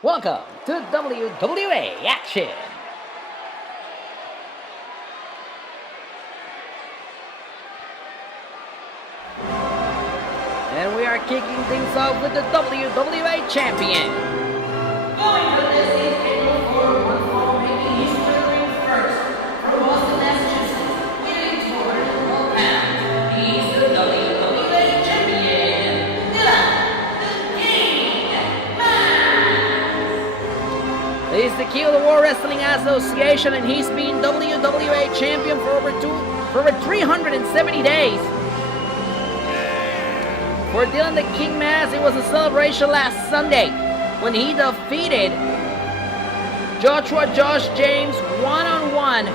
Welcome to WWA Action. And we are kicking things off with the WWA Champion. Going for this is scheduled for one fall, making history first from Boston, Massachusetts, weighing 212 pounds. He's the WWA Champion, the King Man. He's the key of the World Wrestling Association, and he's been WWA Champion for over 370 days. For Dylan the King Mass, it was a celebration last Sunday when he defeated Josh James one-on-one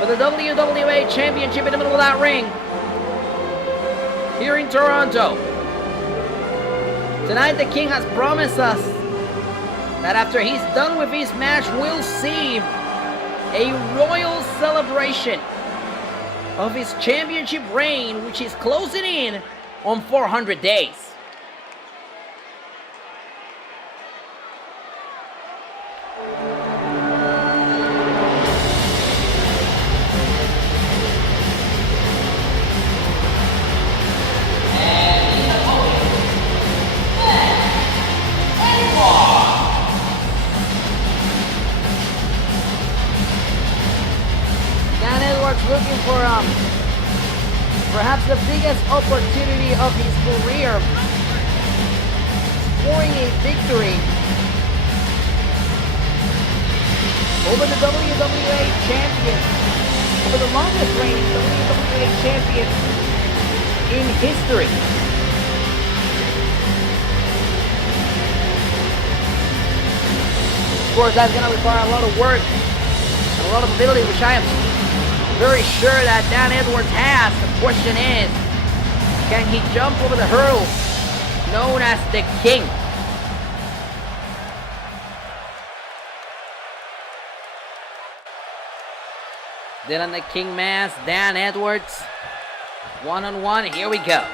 for the WWA Championship in the middle of that ring here in Toronto. Tonight the King has promised us that after he's done with his match, we'll see a royal celebration of his championship reign, which is closing in on 400 days. Dan Edwards looking for perhaps the biggest opportunity of his career, scoring a victory over the WWA champion, over the longest reigning WWA champion in history. Of course, that's going to require a lot of work and a lot of ability, which I am very sure that Dan Edwards has. The question is, can he jump over the hurdle known as the King? Dylan the King Mass, Dan Edwards, one-on-one. Here we go.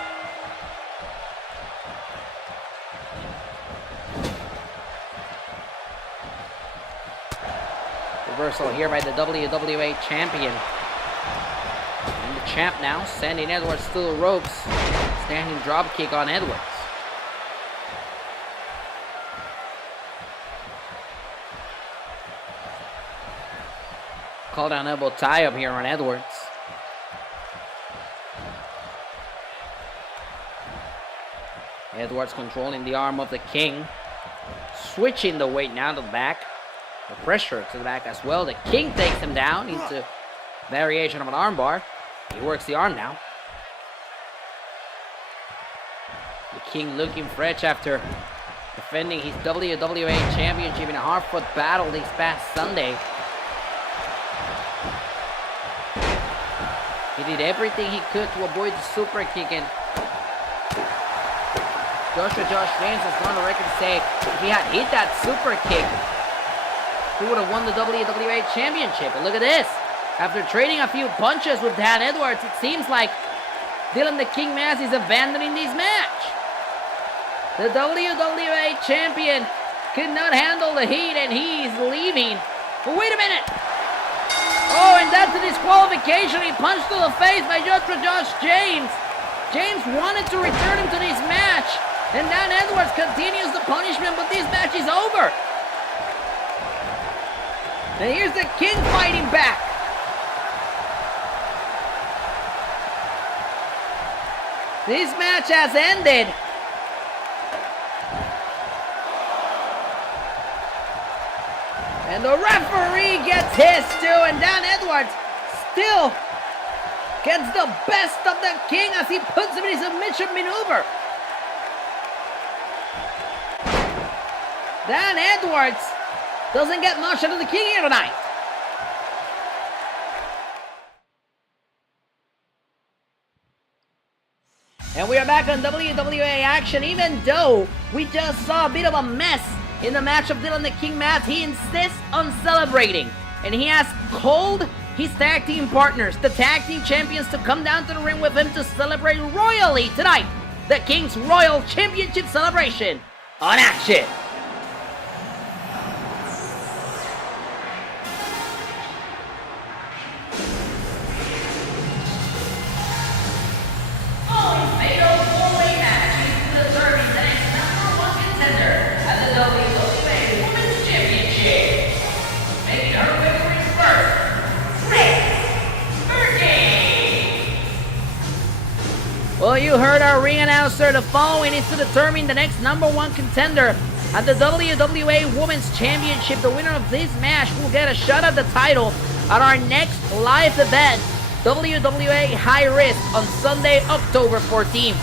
Reversal here by the WWA champion. And the champ now sending Edwards to the ropes. Standing drop kick on Edwards. Call down elbow tie up here on Edwards. Edwards controlling the arm of the King. Switching the weight now to the back. The pressure to the back as well. The King takes him down into variation of an armbar. He works the arm now. The King looking fresh after defending his WWA Championship in a hard-fought battle this past Sunday. He did everything he could to avoid the super kick, and Josh James has gone on record to say if he had hit that super kick, he would have won the WWA Championship. And look at this. After trading a few punches with Dan Edwards, it seems like Dylan the King Mass is abandoning this match. The WWA Champion could not handle the heat, and he's leaving. But wait a minute. Oh, and that's a disqualification. He punched to the face by Josh James. James wanted to return him to this match, and Dan Edwards continues the punishment, but this match is over. And here's the King fighting back. This match has ended. And the referee gets his too, and Dan Edwards still gets the best of the King as he puts him in his submission maneuver. Dan Edwards doesn't get much out of the King here tonight. And we are back on WWA Action. Even though we just saw a bit of a mess in the match of Dylan the King Mass, he insists on celebrating. And he has called his tag team partners, the tag team champions, to come down to the ring with him to celebrate royally tonight. The King's Royal Championship celebration on Action. are the following is to determine the next #1 contender at the WWA Women's Championship. The winner of this match will get a shot at the title at our next live event, WWA High Risk, on Sunday, October 14th.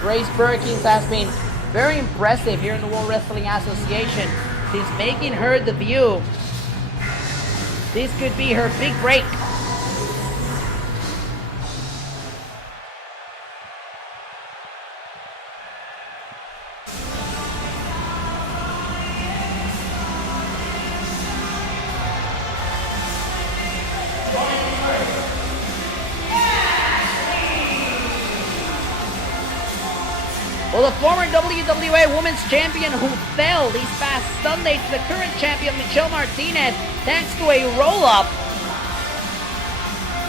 Grace Perkins has been very impressive here in the World Wrestling Association since making her debut. This could be her big break. Well, the former WWA Women's Champion who fell this past Sunday to the current champion Michelle Martinez thanks to a roll-up,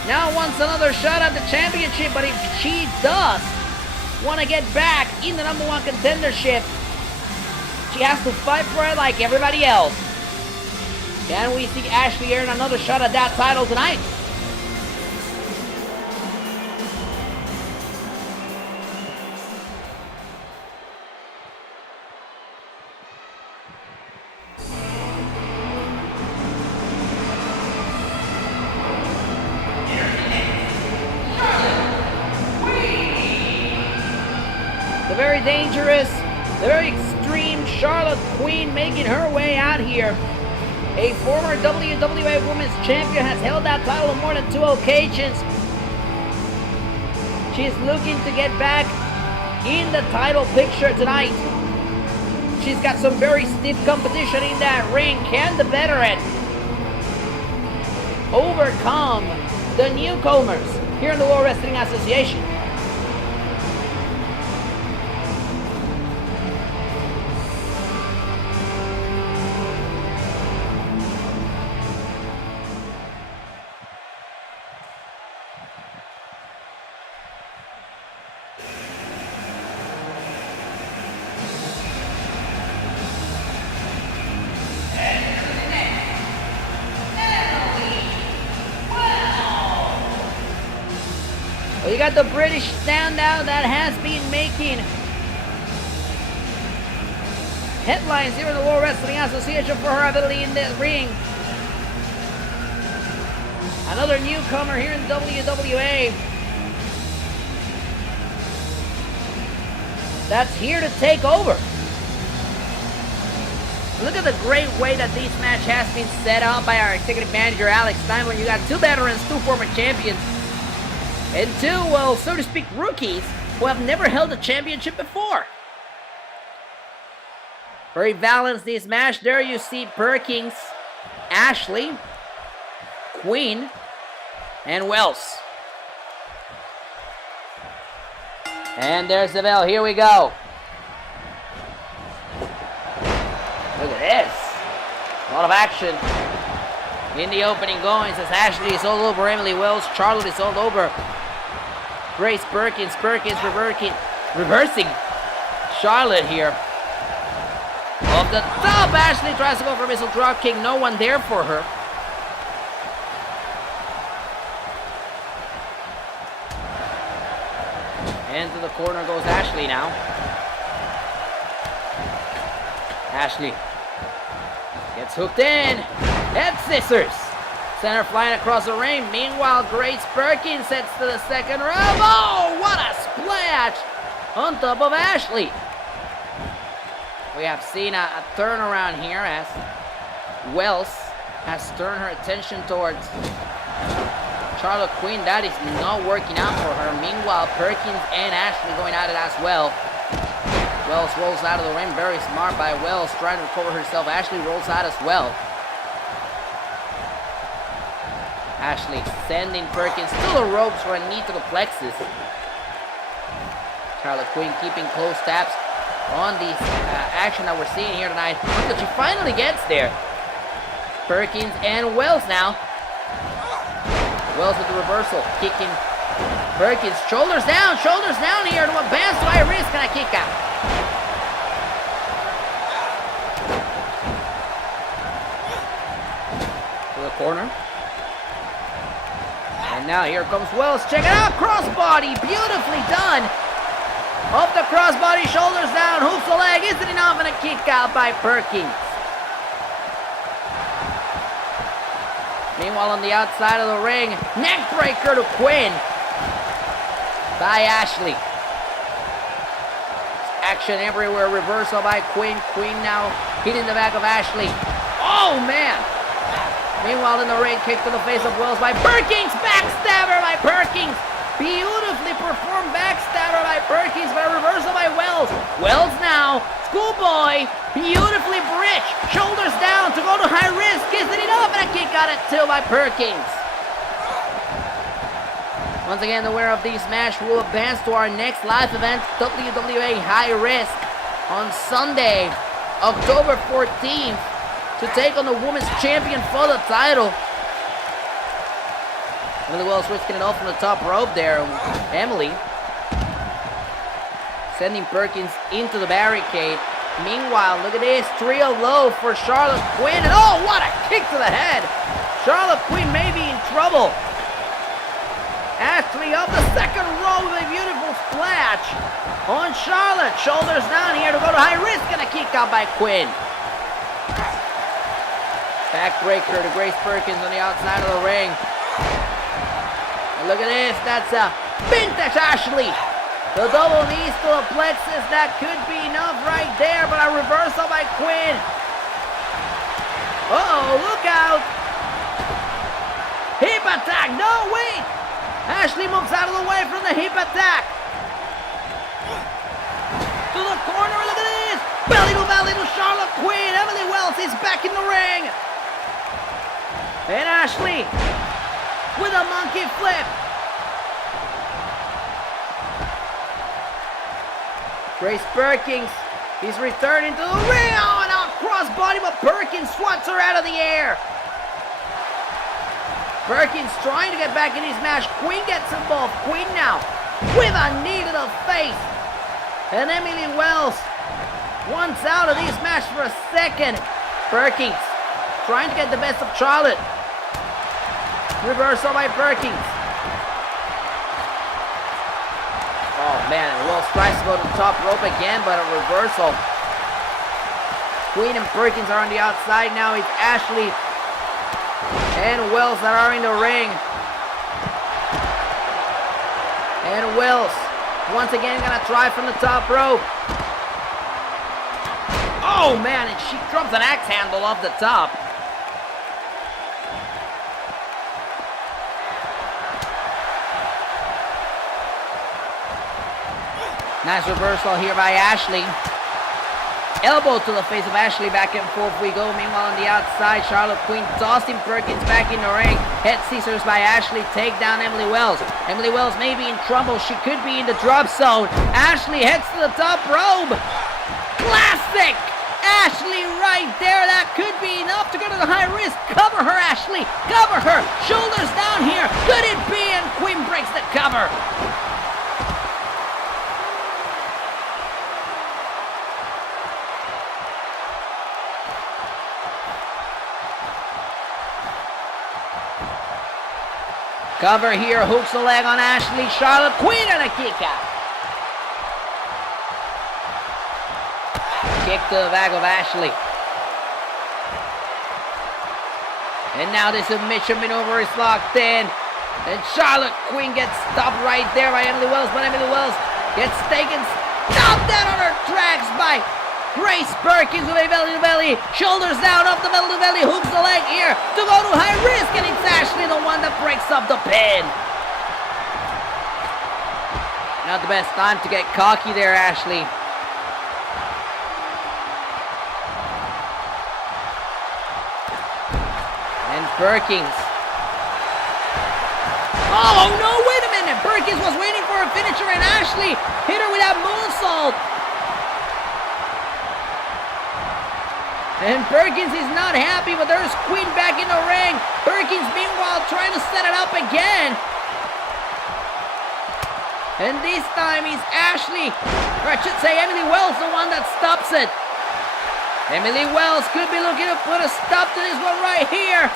now wants another shot at the championship, but if she does want to get back in the #1 contendership, she has to fight for it like everybody else. Can we see Ashley earn another shot at that title tonight? The very dangerous, the very extreme Charlotte Queen making her way out here. A former WWA Women's Champion has held that title on more than 2 occasions. She's looking to get back in the title picture tonight. She's got some very stiff competition in that ring. Can the veteran overcome the newcomers here in the World Wrestling Association? Well, you got the British standout that has been making headlines here in the World Wrestling Association for her ability in the ring. Another newcomer here in WWA that's here to take over. Look at the great way that this match has been set up by our executive manager, Alex Stein, when you got 2 veterans, 2 former champions, and 2, well, so to speak, rookies who have never held a championship before. Very balanced this match. There you see Perkins, Ashley, Queen, and Wells. And there's the bell. Here we go. Look at this. A lot of action in the opening goings as Ashley is all over Emily Wells. Charlotte is all over Grace Perkins. Perkins reversing Charlotte here. Off the top, Ashley tries to go for a missile drop kick. No one there for her. Into the corner goes Ashley now. Ashley gets hooked in. Head scissors. Center flying across the ring. Meanwhile, Grace Perkins heads to the second row. Oh, what a splash on top of Ashley. We have seen a turnaround here as Wells has turned her attention towards Charlotte Queen. That is not working out for her. Meanwhile, Perkins and Ashley going at it as well. Wells rolls out of the ring. Very smart by Wells, trying to recover herself. Ashley rolls out as well. Ashley sending Perkins to the ropes for a knee to the plexus. Charlotte Queen keeping close tabs on the action that we're seeing here tonight. Look that she finally gets there. Perkins and Wells now. Wells with the reversal, kicking Perkins. Shoulders down here to advance to high risk. Can I kick out? To the corner. And now here comes Wells. Check it out. Crossbody. Beautifully done. Off the crossbody. Shoulders down. Hooks the leg. Isn't enough. And a kick out by Perkins. Meanwhile, on the outside of the ring, neck breaker to Quinn by Ashley. Action everywhere. Reversal by Quinn. Quinn now hitting the back of Ashley. Oh, man. Meanwhile, in the ring, kick to the face of Wells by Perkins. Backstabber by Perkins. Beautifully performed backstabber by Perkins, but a reversal by Wells. Wells now, schoolboy, beautifully bridge. Shoulders down to go to high risk. Isn't enough, and a kick out at 2 by Perkins. Once again, the winner of this match will advance to our next live event, WWA High Risk, on Sunday, October 14th, to take on the women's champion for the title. Emily Wells risking it off from the top rope there. Emily sending Perkins into the barricade. Meanwhile, look at this, trio low for Charlotte Quinn, and oh, what a kick to the head. Charlotte Quinn may be in trouble. Ashley up the second row with a beautiful splash on Charlotte. Shoulders down here to go to high risk, and a kick out by Quinn. Backbreaker to Grace Perkins on the outside of the ring. And look at this, that's a vintage Ashley. The double knees to the plexus, that could be enough right there, but a reversal by Quinn. Uh-oh, look out. Hip attack, no, wait. Ashley moves out of the way from the hip attack. To the corner, look at this. Belly to Charlotte Quinn. Emily Wells is back in the ring. And Ashley with a monkey flip. Grace Perkins, he's returning to the ring. Oh, and a crossbody, but Perkins swats her out of the air. Perkins trying to get back in his match. Quinn gets involved. Quinn now with a knee to the face. And Emily Wells wants out of this match for a second. Perkins trying to get the best of Charlotte. Reversal by Perkins. Oh man, Wells tries to go to the top rope again, but a reversal. Quinn and Perkins are on the outside now. It's Ashley and Wells that are in the ring. And Wells once again gonna try from the top rope. Oh man, and she drops an axe handle off the top. Nice reversal here by Ashley. Elbow to the face of Ashley, back and forth we go. Meanwhile on the outside, Charlotte Quinn tossing Perkins back in the ring. Head scissors by Ashley, take down Emily Wells. Emily Wells may be in trouble, she could be in the drop zone. Ashley heads to the top rope. Classic! Ashley right there, that could be enough to go to the high risk. Cover her, Ashley, cover her. Shoulders down here, could it be? And Quinn breaks the cover. Cover here, hooks the leg on Ashley. Charlotte Quinn and a kick out. Kick to the back of Ashley. And now the submission maneuver is locked in. And Charlotte Quinn gets stopped right there by Emily Wells, but Emily Wells gets taken, stopped dead on her tracks by Grace Perkins with a belly-to-belly. Shoulders down, off the belly-to-belly, hooks the leg here to go to high risk, and it's Ashley the one that breaks up the pin. Not the best time to get cocky there, Ashley. And Perkins. Oh no, wait a minute. Perkins was waiting for a finisher, and Ashley hit her with that moonsault. And Perkins is not happy, but there's Quinn back in the ring. Perkins, meanwhile, trying to set it up again. And this time it's Ashley, or I should say Emily Wells, the one that stops it. Emily Wells could be looking to put a stop to this one right here.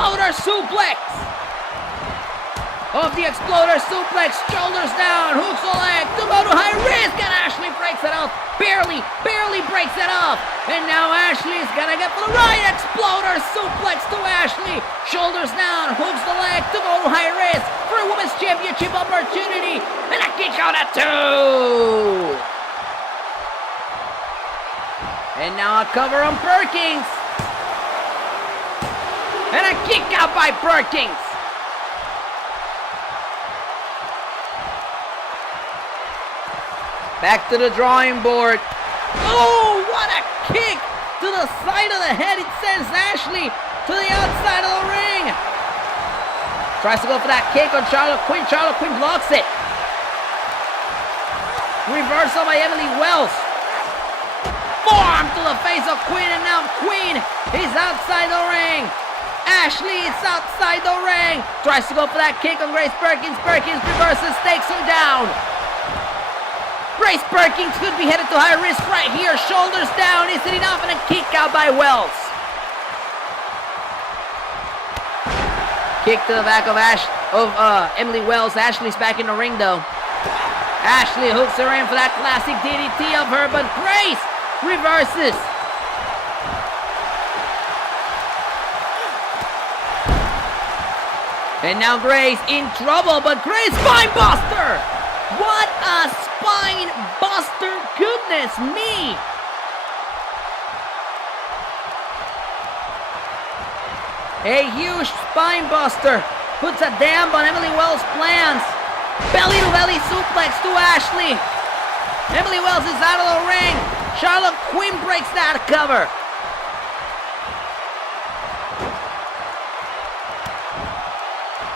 Exploder suplex! Off the Exploder suplex, shoulders down, hooks the leg, to go to high risk, and Ashley breaks it off. Barely breaks it off. And now Ashley's gonna get for the right Exploder suplex to Ashley. Shoulders down, hooks the leg to go to high risk for a Women's Championship opportunity. And a kick out at 2. And now a cover on Perkins. And a kick out by Perkins. Back to the drawing board. Oh, what a kick to the side of the head. It sends Ashley to the outside of the ring. Tries to go for that kick on Charlotte Quinn. Charlotte Quinn blocks it. Reversal by Emily Wells. Forearm to the face of Quinn, and now Quinn is outside the ring. Ashley is outside the ring. Tries to go for that kick on Grace Perkins. Perkins reverses, takes her down. Grace Perkins could be headed to high risk right here. Shoulders down. Is it enough? And a kick out by Wells. Kick to the back of Emily Wells. Ashley's back in the ring though. Ashley hooks her in for that classic DDT of her, but Grace reverses. And now Grace in trouble, but Grace spine buster! What a spine buster, goodness me! A huge spine buster puts a damp on Emily Wells' plans. Belly to belly suplex to Ashley. Emily Wells is out of the ring. Charlotte Quinn breaks that cover.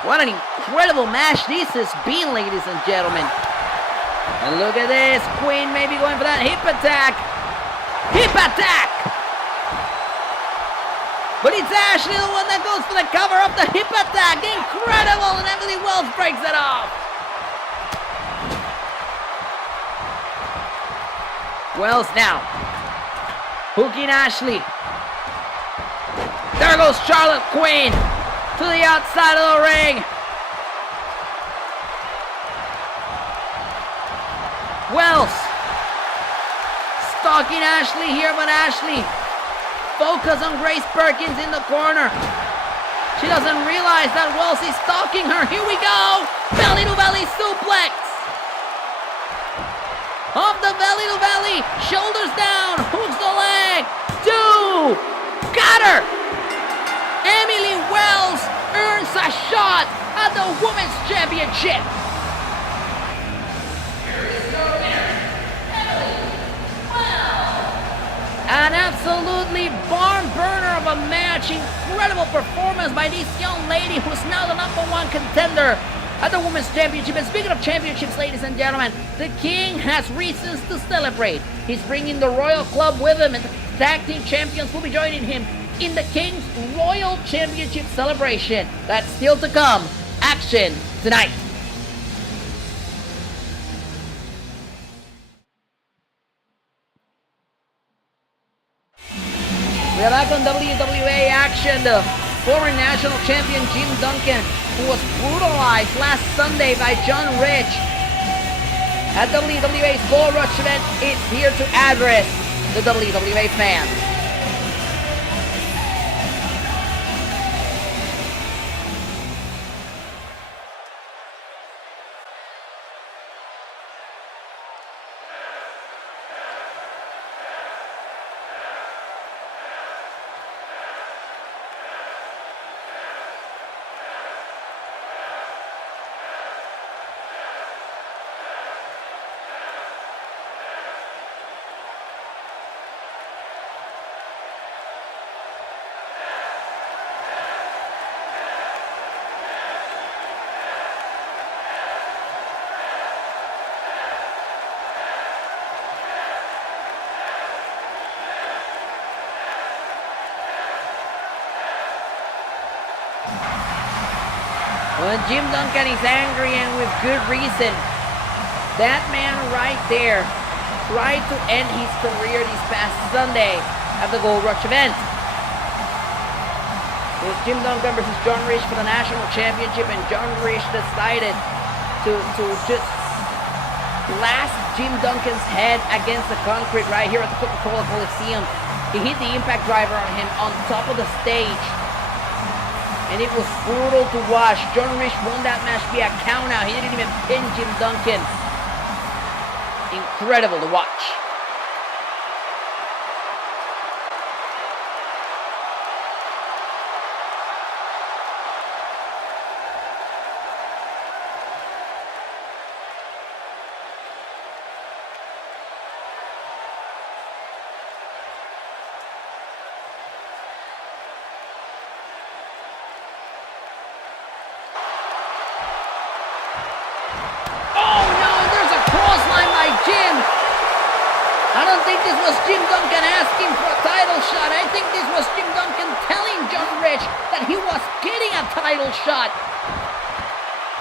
What an incredible match this has been, ladies and gentlemen. And look at this. Quinn maybe going for that hip attack. Hip attack! But it's Ashley the one that goes for the cover of the hip attack. Incredible! And Emily Wells breaks it off. Wells now. Hooking Ashley. There goes Charlotte Quinn to the outside of the ring. Wells stalking Ashley here, but Ashley focus on Grace Perkins in the corner. She doesn't realize that Wells is stalking her. Here we go. Belly to belly suplex. Off the belly to belly. Shoulders down. Hooks the leg. 2. Got her. Emily Wells earns a shot at the Women's Championship. An absolutely barn burner of a match. Incredible performance by this young lady who's now the #1 contender at the Women's Championship. And speaking of championships, ladies and gentlemen, the King has reasons to celebrate. He's bringing the Royal Club with him, and the tag team champions will be joining him in the King's Royal Championship celebration. That's still to come. Action tonight. We are back on WWA Action. The former national champion Jim Duncan, who was brutalized last Sunday by John Rich at WWA's Bull Rush event, is here to address the WWA fans. Well, Jim Duncan is angry, and with good reason. That man right there tried to end his career this past Sunday at the Gold Rush event. It was Jim Duncan versus John Rich for the national championship, and John Rich decided to just blast Jim Duncan's head against the concrete right here at the Coca-Cola Coliseum. He hit the impact driver on him on top of the stage, and it was brutal to watch. John Rich won that match via countout. He didn't even pin Jim Duncan. Incredible to watch. I don't think this was Jim Duncan asking for a title shot. I think this was Jim Duncan telling John Rich that he was getting a title shot.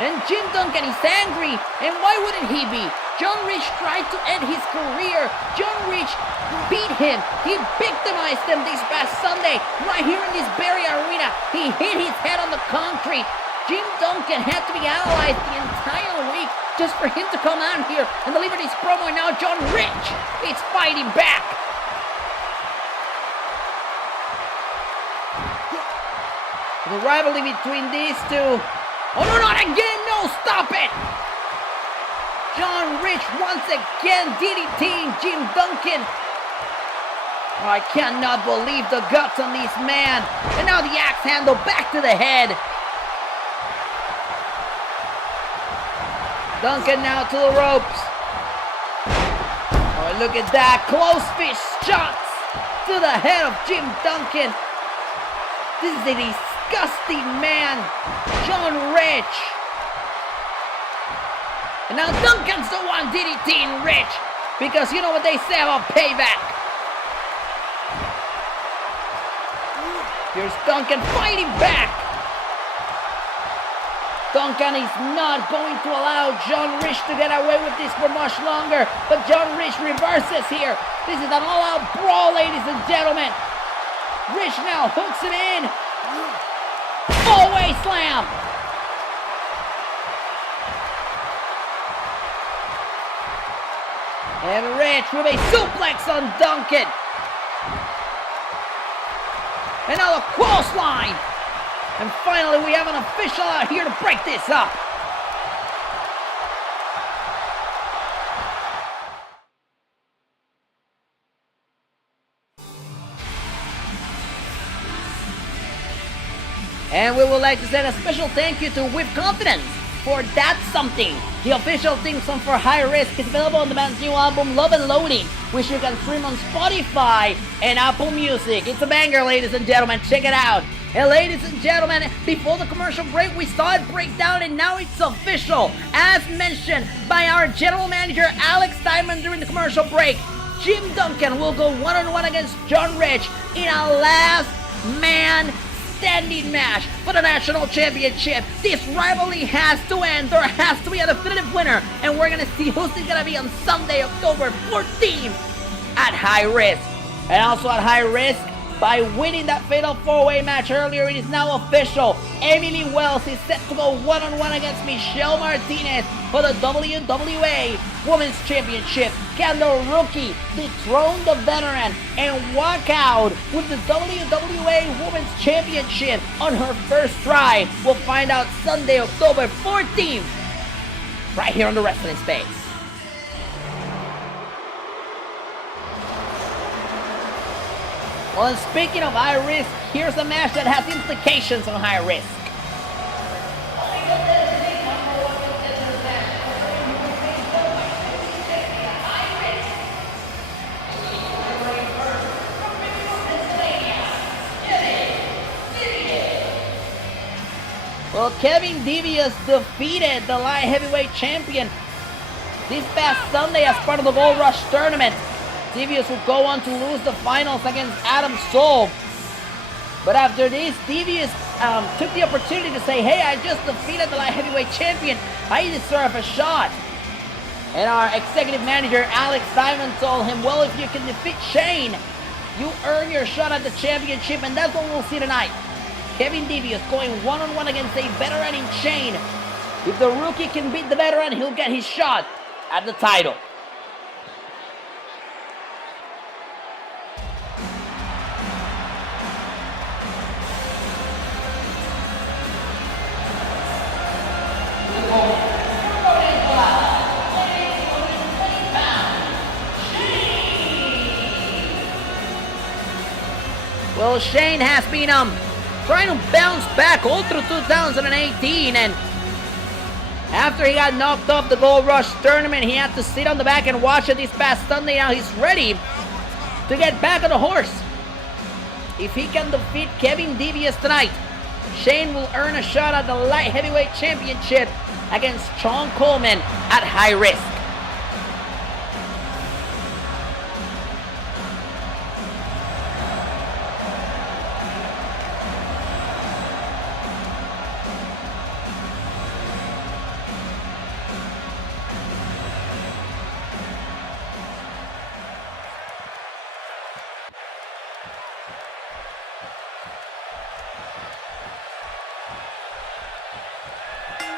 And Jim Duncan is angry, and why wouldn't he be? John Rich tried to end his career. John Rich beat him. He victimized him this past Sunday, right here in this Barrie Arena. He hit his head on the concrete. Jim Duncan had to be analyzed the entire week just for him to come out here and deliver this promo, and now John Rich is fighting back. The rivalry between these two. Oh no, not again! No, stop it! John Rich once again DDTing Jim Duncan. I cannot believe the guts on this man. And now the axe handle back to the head. Duncan now to the ropes. Oh, look at that. Close fish shots to the head of Jim Duncan. This is a disgusting man, John Rich. And now Duncan's the one DDTing Rich, because you know what they say about payback. Here's Duncan fighting back. Duncan is not going to allow John Rich to get away with this for much longer. But John Rich reverses here. This is an all-out brawl, ladies and gentlemen. Rich now hooks it in. All-way slam. And Rich with a suplex on Duncan. And now a clothesline. And finally, we have an official out here to break this up. And we would like to send a special thank you to With Confidence for That's Something. The official theme song for High Risk is available on the band's new album, Love and Loading, which you can stream on Spotify and Apple Music. It's a banger, ladies and gentlemen. Check it out. And ladies and gentlemen, before the commercial break, we saw it break down, and now it's official. As mentioned by our general manager, Alex Diamond, during the commercial break, Jim Duncan will go one-on-one against John Rich in a last man standing match for the national championship. This rivalry has to end. There has to be a definitive winner, and we're gonna see who's gonna be on Sunday, October 14th at High Risk. And also at High Risk, by winning that fatal 4-way match earlier, it is now official. Emily Wells is set to go one-on-one against Michelle Martinez for the WWA Women's Championship. Can the rookie dethrone the veteran and walk out with the WWA Women's Championship on her first try? We'll find out Sunday, October 14th, right here on the Wrestling Space. Well, and speaking of High Risk, here's a match that has implications on High Risk. Well, Kevin Devious defeated the light heavyweight champion this past Sunday as part of the Gold Rush tournament. Devious will go on to lose the finals against Adam Soul. But after this, Devious took the opportunity to say, hey, I just defeated the light heavyweight champion. I deserve a shot. And our executive manager, Alex Diamond, told him, well, if you can defeat Shane, you earn your shot at the championship, and that's what we'll see tonight. Kevin Devious going one-on-one against a veteran in Shane. If the rookie can beat the veteran, he'll get his shot at the title. Well, Shane has been trying to bounce back all through 2018, and after he got knocked off the Gold Rush tournament, he had to sit on the back and watch it this past Sunday. Now he's ready to get back on the horse. If he can defeat Kevin Devious tonight, Shane will earn a shot at the light heavyweight championship against Sean Coleman at high risk.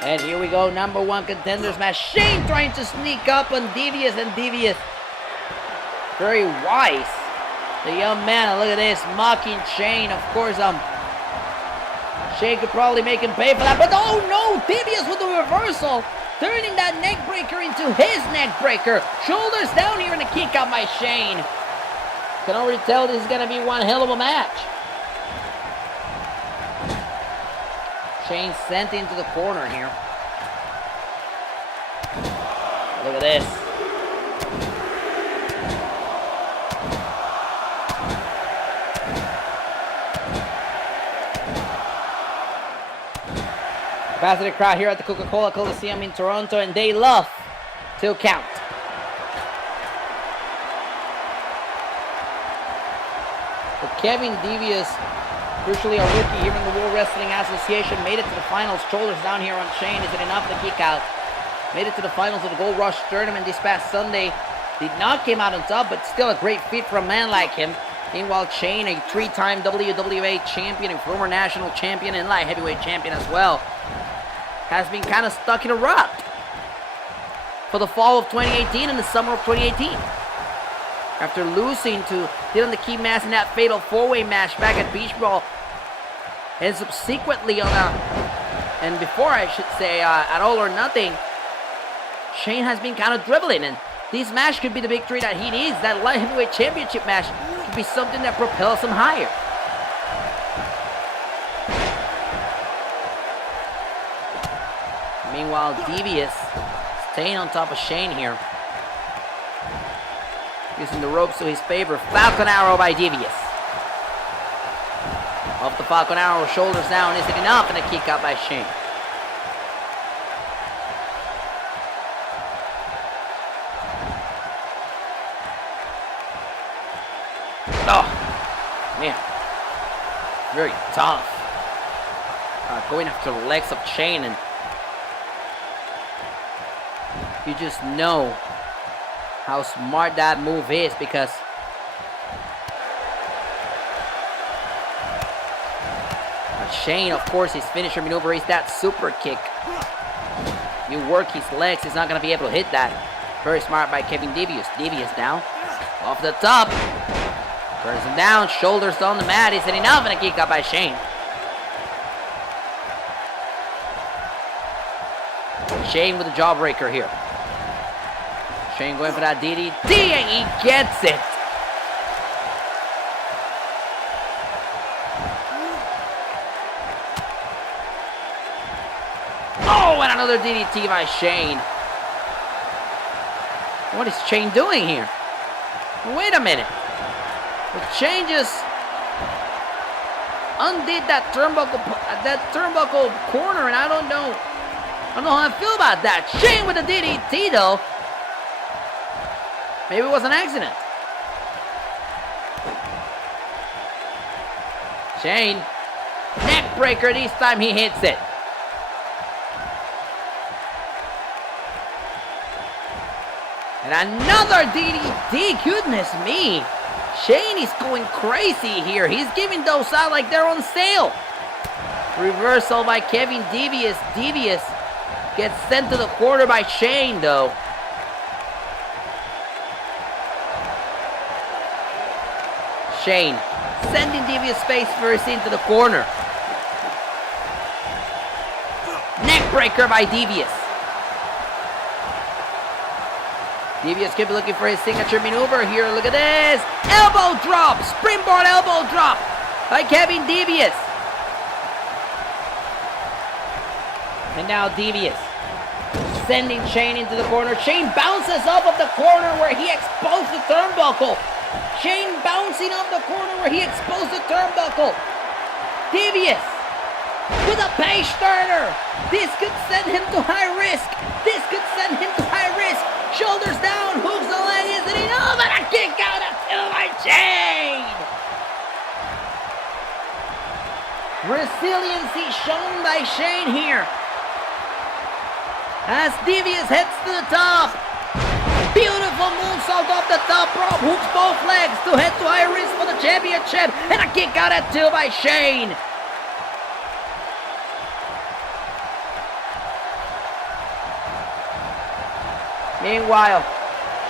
And here we go, number one contenders match. Shane trying to sneak up on Devious, and Devious very wise. The young man, look at this, mocking Shane. Of course, Shane could probably make him pay for that. But oh no, Devious with the reversal, turning that neck breaker into his neck breaker. Shoulders down here in the kick out by Shane. Can already tell this is gonna be one hell of a match. Shane sent into the corner here. Look at this. Capacity crowd here at the Coca-Cola Coliseum in Toronto, and they love to count. For Kevin Devious, crucially a rookie here in the World Wrestling Association, made it to the finals. Shoulders down here on Shane. Is it enough to kick out? Made it to the finals of the Gold Rush tournament this past Sunday. Did not come out on top, but still a great feat for a man like him. Meanwhile, Shane, a three-time WWA champion and former national champion and light heavyweight champion as well, has been kind of stuck in a rut for the fall of 2018 and the summer of 2018. After losing to Dylan the Key Mass in that fatal four-way match back at Beach Brawl, and subsequently and before I should say, at All or Nothing, Shane has been kind of dribbling, and this match could be the victory that he needs. That light heavyweight championship match could be something that propels him higher. Meanwhile, Devious staying on top of Shane here, using the ropes to his favor. Falcon Arrow by Devious. Off the Falcon Arrow, shoulders down. Is it enough? And a kick out by Shane. Oh, man. Very tough. Going after the legs of Shane, and you just know how smart that move is, because Shane, of course, his finisher maneuver is that super kick. You work his legs, he's not going to be able to hit that. Very smart by Kevin Devious. Devious now, off the top, turns him down, shoulders on the mat. Is it enough? And a kick out by Shane. Shane with a jawbreaker here. Shane going for that DDT, and he gets it. Oh, and another DDT by Shane. What is Shane doing here? Wait a minute. But Shane just undid that turnbuckle corner, and I don't know how I feel about that. Shane with a DDT though. Maybe it was an accident. Shane, neck breaker, this time he hits it. And another DDT, goodness me. Shane is going crazy here. He's giving those out like they're on sale. Reversal by Kevin Devious. Devious gets sent to the corner by Shane, though. Shane sending Devious face first into the corner. Neckbreaker by Devious. Devious could be looking for his signature maneuver here. Look at this. Elbow drop. Springboard elbow drop by Kevin Devious. And now Devious sending Shane into the corner. Shane bounces up of the corner where he exposed the turnbuckle. Shane bouncing off the corner where he exposed the turnbuckle. Devious with a page starter. This could send him to high risk. This could send him to high risk. Shoulders down, hooks the leg, isn't enough, and a kick out at two by Shane. Resiliency shown by Shane here. As Devious heads to the top. Beautiful moonsault off the top rope. Hooks both legs to head to high risk for the championship. And a kick out at two by Shane. Meanwhile,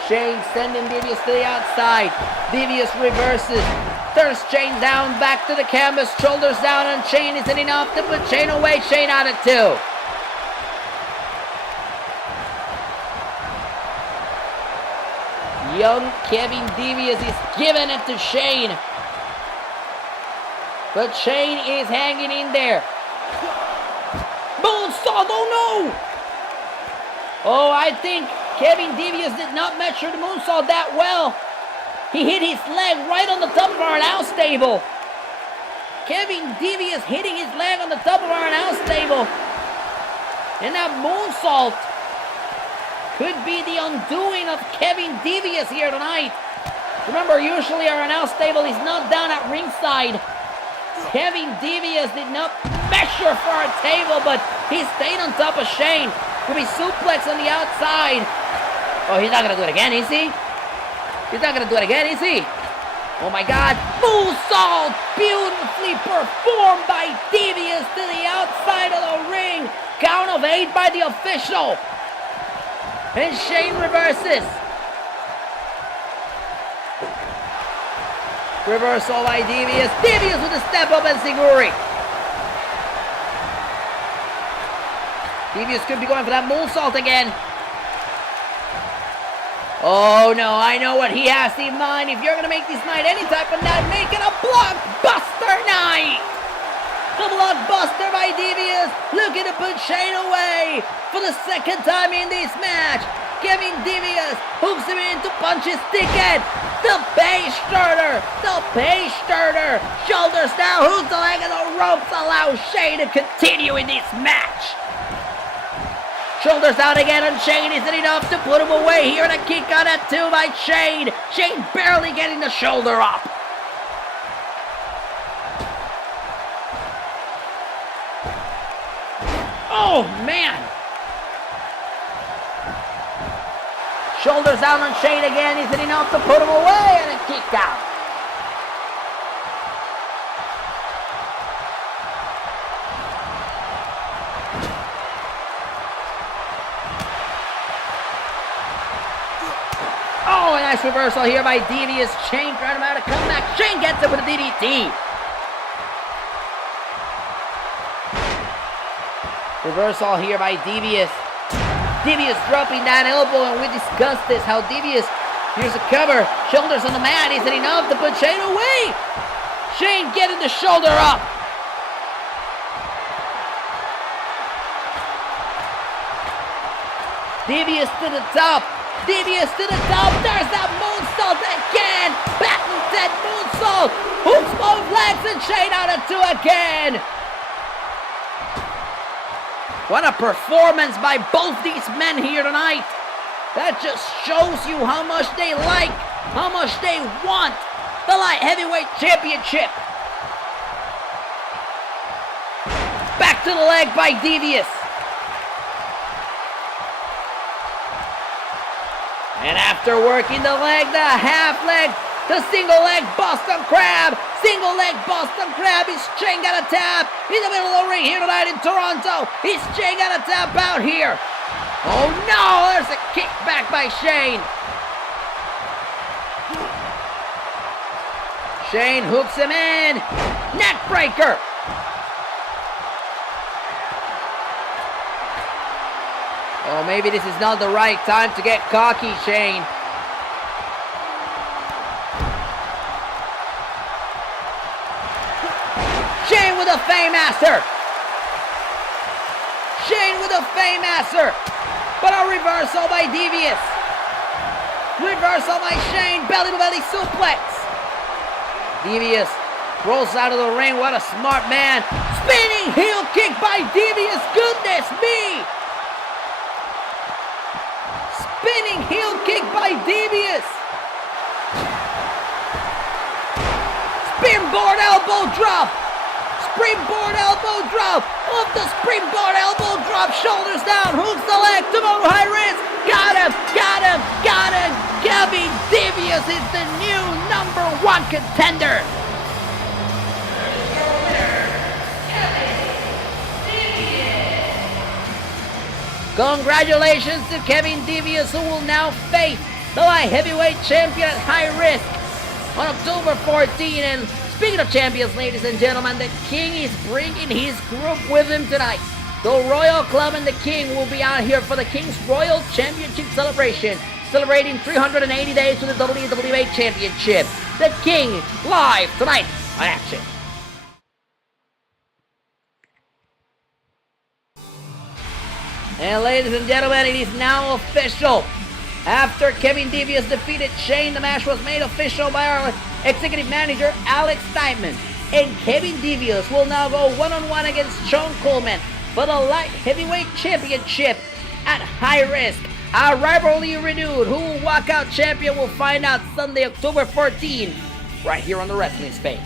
Shane sending Devious to the outside. Devious reverses. Turns Shane down, back to the canvas. Shoulders down on Shane. Isn't enough to put Shane away. Shane out at two. Young Kevin Devious is giving it to Shane. But Shane is hanging in there. Moonsault, oh no! Oh, I think Kevin Devious did not measure the moonsault that well. He hit his leg right on the top of our announce table. Kevin Devious hitting his leg on the top of our announce table. And that moonsault could be the undoing of Kevin Devious here tonight. Remember, usually our announce table is not down at ringside. Kevin Devious did not measure for a table, but he stayed on top of Shane. Could be suplex on the outside. Oh, he's not going to do it again, is he? He's not going to do it again, is he? Oh my God. Moonsault beautifully performed by Devious to the outside of the ring. Count of 8 by the official. And Shane reverses. Reversal by Devious. Devious with a step up and Siguri. Devious could be going for that moonsault again. Oh no, I know what he has in mind. If you're going to make this night any type of night, make it a blockbuster night. The blockbuster by Devious, looking to put Shane away for the second time in this match. Kevin Devious hooks him into punch his ticket. The page starter, shoulders down, hooks the leg of the ropes, allows Shane to continue in this match. Shoulders down again on Shane, isn't enough to put him away here, and a kick out at 2 by Shane. Shane barely getting the shoulder up. Oh, man. Shoulders down on Shane again. Isn't enough to put him away. And a kick out. Oh, a nice reversal here by Devious. Shane trying to make a comeback. Shane gets it with a DDT. Reversal here by Devious. Devious dropping that elbow, and we discussed this, how Devious, here's a cover, shoulders on the mat, isn't enough to put Shane away. Shane getting the shoulder up. Devious to the top. Devious to the top. There's that moonsault again. Patented moonsault. Hooks both legs, and Shane out at 2 again. What a performance by both these men here tonight. That just shows you how much they like, how much they want the light heavyweight championship. Back to the leg by Devious. And after working the leg, the half leg, the single leg Boston Crab, Single leg Boston Crab. Is Shane got a tap in the middle of the ring here tonight in Toronto? Is Shane got a tap out here? Oh no, there's a kick back by Shane. Shane hooks him in. Neck breaker. Oh, maybe this is not the right time to get cocky, Shane. Shane with a Faymaster. Shane with a Faymaster. But a reversal by Devious. Reversal by Shane. Belly to belly suplex. Devious rolls out of the ring. What a smart man. Spinning heel kick by Devious. Goodness me. Spinning heel kick by Devious. Springboard elbow drop. Springboard elbow drop. Off the springboard elbow drop. Shoulders down. Hooks the leg. To go to high risk. Got him. Got him. Got him. Gabby Devious is the new #1 contender. Congratulations to Kevin Devious, who will now face the light heavyweight champion at high risk on October 14. And speaking of champions, ladies and gentlemen, the King is bringing his group with him tonight. The Royal Club and the King will be out here for the King's Royal Championship celebration, celebrating 380 days to the WWA Championship. The King live tonight on Action. And ladies and gentlemen, it is now official. After Kevin Devious defeated Shane, the match was made official by our executive manager, Alex Steinman. And Kevin Devious will now go one-on-one against Sean Coleman for the light heavyweight championship at high risk. Our rivalry renewed. Who will walk out champion? We'll find out Sunday, October 14, right here on the Wrestling Space.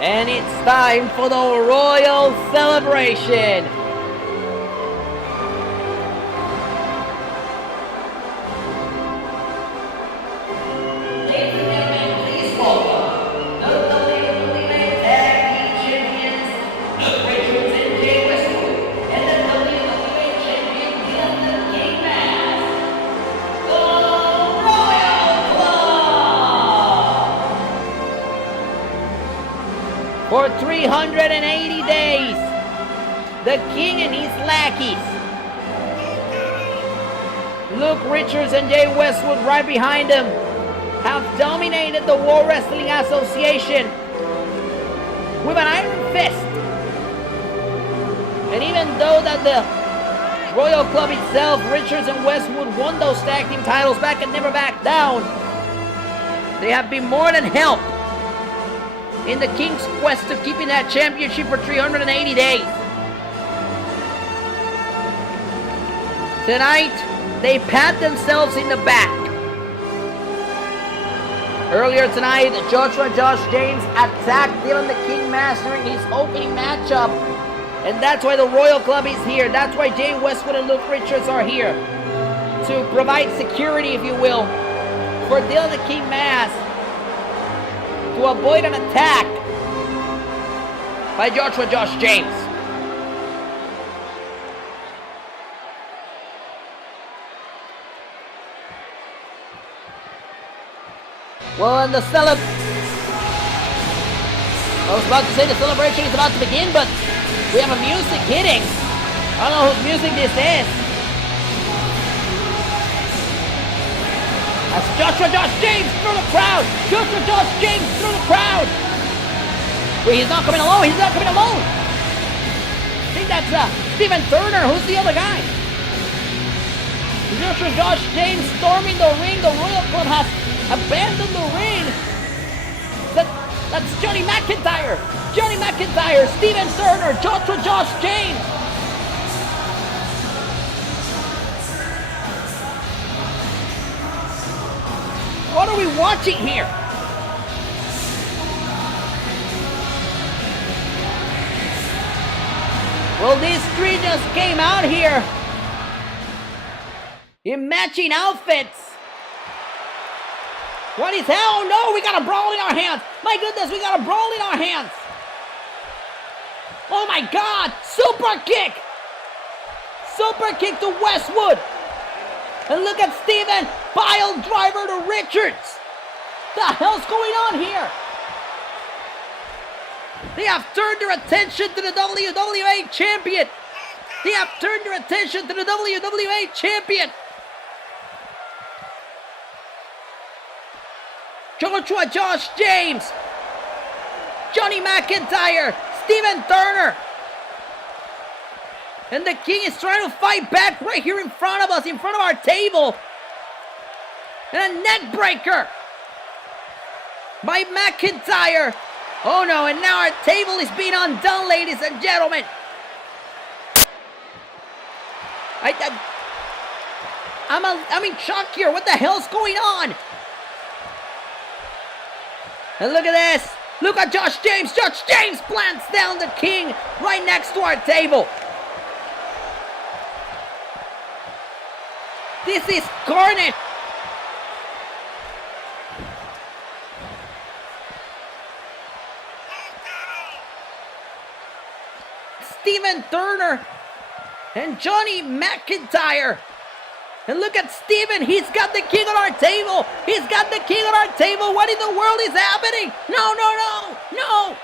And it's time for the Royal Celebration. Ladies and gentlemen, please welcome the WWA Tag Team Champions, Luke Richards and Jay Westwood, and the WWA Champion, the King Mask, the Royal Club. For 380 days, the King and his lackeys, Luke Richards and Jay Westwood right behind him, have dominated the World Wrestling Association with an iron fist. And even though that the Royal Club itself, Richards and Westwood, won those tag team titles back and never backed down, they have been more than helped in the King's quest to keeping that championship for 380 days. Tonight, they pat themselves in the back. Earlier tonight, Joshua Josh James attacked Dylan the King Mask during his opening matchup. And that's why the Royal Club is here. That's why Jay Westwood and Luke Richards are here. To provide security, if you will, for Dylan the King Mask to avoid an attack by Joshua Josh James. Well, and I was about to say the celebration is about to begin, but we have a music hitting. I don't know whose music this is. That's Joshua Josh James through the crowd. Joshua Josh James through the crowd. Wait, he's not coming alone. He's not coming alone. I think that's Steven Turner. Who's the other guy? Joshua Josh James storming the ring. The Royal Club has abandoned the ring. That's Johnny McIntyre. Johnny McIntyre, Steven Turner, Joshua Josh James. What are we watching here? Well, these three just came out here in matching outfits. What is hell? No, we got a brawl in our hands. My goodness, we got a brawl in our hands. Oh my God, super kick. Super kick to Westwood. And look at Steven, pile driver to Richards. The hell's going on here? They have turned their attention to the WWA champion. They have turned their attention to the WWA champion. Josh James, Johnny McIntyre, Steven Turner. And the King is trying to fight back right here in front of us, in front of our table. And a neck breaker by McIntyre. Oh no, and now our table is being undone, ladies and gentlemen. I'm in shock here. What the hell's going on? And look at this. Look at Josh James. Josh James plants down the King right next to our table. This is carnage. Steven Turner and Johnny McIntyre. And look at Steven. He's got the King on our table. He's got the King on our table. What in the world is happening? No, no, no, no.